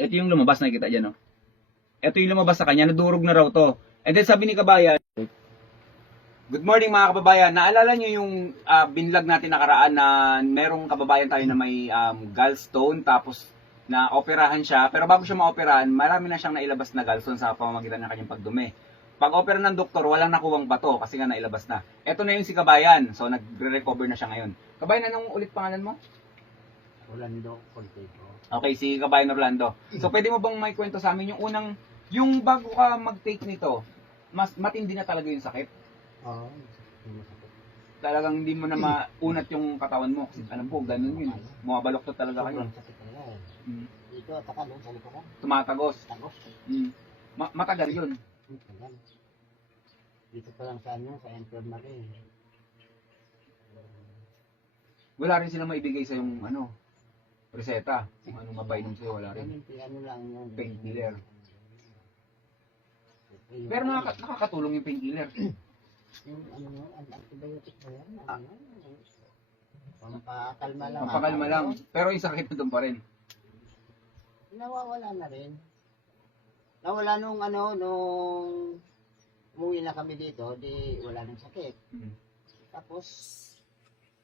Ito yung lumabas, nakikita dyan, no? Ito yung lumabas sa kanya, nadurog na raw to. And then sabi ni kabayan, good morning mga kababayan. Naalala nyo yung binlog natin nakaraan na merong kababayan tayo na may gallstone tapos na operahan siya. Pero bago siya ma-operahan, marami na siyang nailabas na gallstone sa pamamagitan ng kanyang pagdumi. Pag opera ng doktor, walang nakuwang bato kasi nga nailabas na. Ito na yung si kabayan. So nagre-recover na siya ngayon. Kabayan, anong ulit pangalan mo? Orlando Contego. Okay, si kabayan Orlando. So pwede mo bang may kwento sa amin yung bago ka mag-take nito, mas matindi na talaga yung sakit? Oo. Masakit. Talagang hindi mo na maunat yung katawan mo. Kasi alam ko, ganun yun. Bumabaloktot talaga kayo. Sobrang sakit talaga eh. Dito, taka doon sa likuran. Tumatagos. Tagos. Matagal yun. Tagal. Dito pa lang sa ano, sa infirmary. Wala rin silang maibigay sa yung reseta. Kung ano mapainom sa'yo, wala rin. Ano lang yun. Painkiller. Pero nakakatulong yung painkiller. Yung antibiotic ba yan? Pampakalma lang. Pampakalma lang. Pero yung sakit na doon pa rin. Nawawala na rin. Nawala nung umuwi na kami dito, di wala nang sakit. Tapos,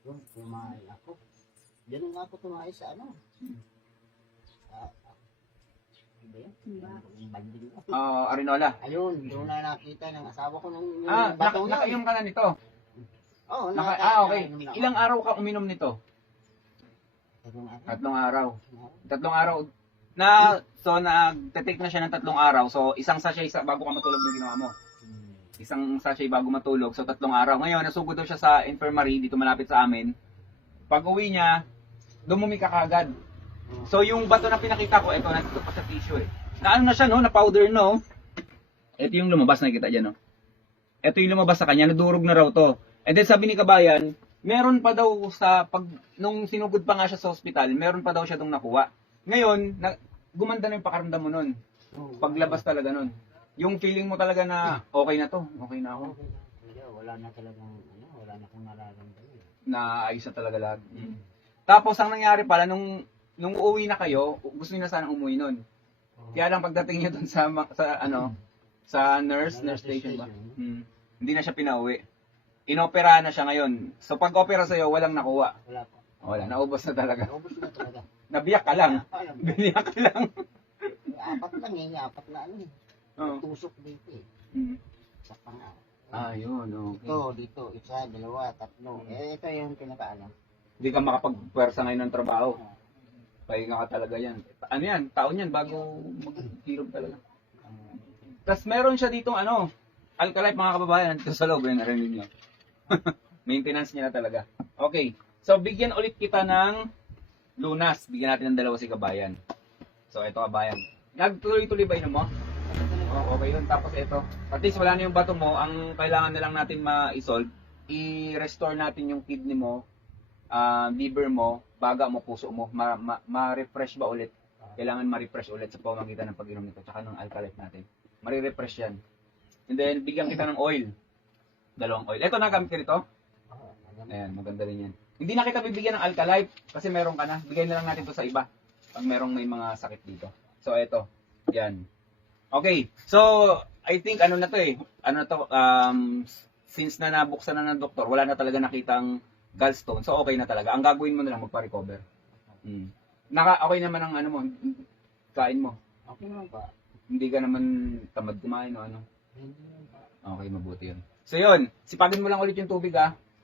yung tumahay ako. Diyan nga ako tumahay sa Arinola. Ayun, doon na nakita ng asawa ko nung Nakainom ka na nito? Oo, okay. Ilang araw ka uminom nito? 3 araw. 3 araw. Nag-take na siya ng 3 araw. So, isang sachet bago ka matulog yung ginawa mo. Isang sachet bago matulog. So, 3 araw. Ngayon, nasugod daw siya sa infirmary dito malapit sa amin. Pag uwi niya, dumumi ka kagad. So, yung bato na pinakita ko, ito, nandito pa sa tissue eh. Na siya, no? Na powder, no? Ito yung lumabas, nakikita dyan, no? Ito yung lumabas sa kanya, nadurog na raw to. And then sabi ni kabayan, meron pa daw nung sinugod pa nga siya sa ospital, meron pa daw siya dong nakuha. Ngayon, gumanda na yung pakaramdam mo nun. Paglabas talaga nun. Yung feeling mo talaga na, okay na to, okay na ako. Wala na talagang, wala na akong nararamdaman. Naayos na talaga lahat. Tapos, ang nangyari pala, nung uuwi na kayo, gusto niyo na sanang umuwi nun. Kaya lang pagdating niyo dun sa nurse station ba? Hindi na siya pinauwi. Inopera na siya ngayon. So pag-opera sa'yo, walang nakuha. Wala pa. Wala, naubos na talaga. Naubos na talaga. Nabiyak ka lang. Biniyak ka lang. Apat lang apat na tusok dito eh. Sa panga. Yun, okay. Dito, 1, 2, 3. Ito yung pinakaalam. Hindi ka makapag-pwersa ngayon ng trabaho. Pahinga ka talaga yan. Ano yan? Taon yan bago mag-hirap talaga. Tapos meron siya ditong Alkalife mga kababayan. Ito sa loob, narinig nyo. Maintenance niya na talaga. Okay. So, bigyan ulit kita ng lunas. Bigyan natin ng 2 si kabayan. So, ito kabayan. Nagtuloy-tuloy ba inom mo? Okay yun. Tapos ito. At least wala na yung bato mo. Ang kailangan na lang natin ma-solve, i-restore natin yung kidney mo, liver mo, baga mo, puso mo, ma-refresh ba ulit? Kailangan ma-refresh ulit sa pamamagitan ng pag-inom nito tsaka ng Alkalife natin. Mari-refresh yan. And then, bigyan kita ng oil. 2 oil. Ito, nagamit ka rito? Ayan, maganda rin yan. Hindi na kita bibigyan ng Alkalife kasi meron ka na. Bigay na lang natin to sa iba pag merong may mga sakit dito. So, ito. Yan. Okay. So, I think, since na nabuksan na ng doktor, wala na talaga nakitang gallstone. So, okay na talaga. Ang gagawin mo na lang, magpa-recover. Okay naman ang kain mo. Okay naman pa. Hindi ka naman tamad kumain o ano. Hindi naman pa. Okay, mabuti yun. So, yun. Sipagin mo lang ulit yung tubig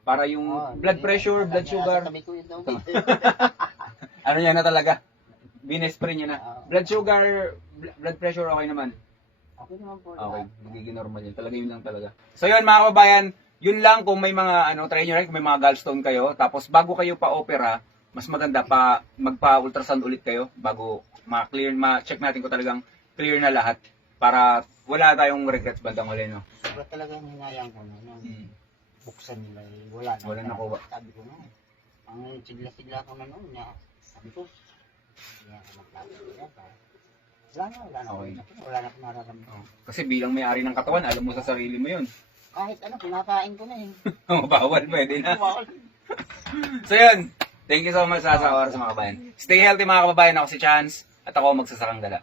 para yung blood pressure, blood sugar. Sabi ko yung tubig. Ano yan na talaga? Binespray niya na. Blood sugar, blood pressure, okay naman. Okay naman po. Okay, magiging normal yun. Talaga yun lang talaga. So yun mga kababayan, yun lang kung may mga try nyo rin kung may mga gallstone kayo. Tapos bago kayo pa-opera, mas maganda magpa-ultrasound ulit kayo bago ma-check natin kung talagang clear na lahat para wala tayong regrets bandang huli, no? Sobra talaga yung hinayang ko na buksan nila. Wala na kuha. Sabi ko na, ang sigla-sigla ko na noon, sabi ko, wala na. Wala na akong nararamdaman. Kasi bilang may-ari ng katawan, alam mo sa sarili mo yun. Kahit pinakain ko na eh. Bawal, pwede na. So yun, thank you so much sa oras mga kababayan. Stay healthy mga kababayan. Ako si Chance. At ako ang magsasakang dala.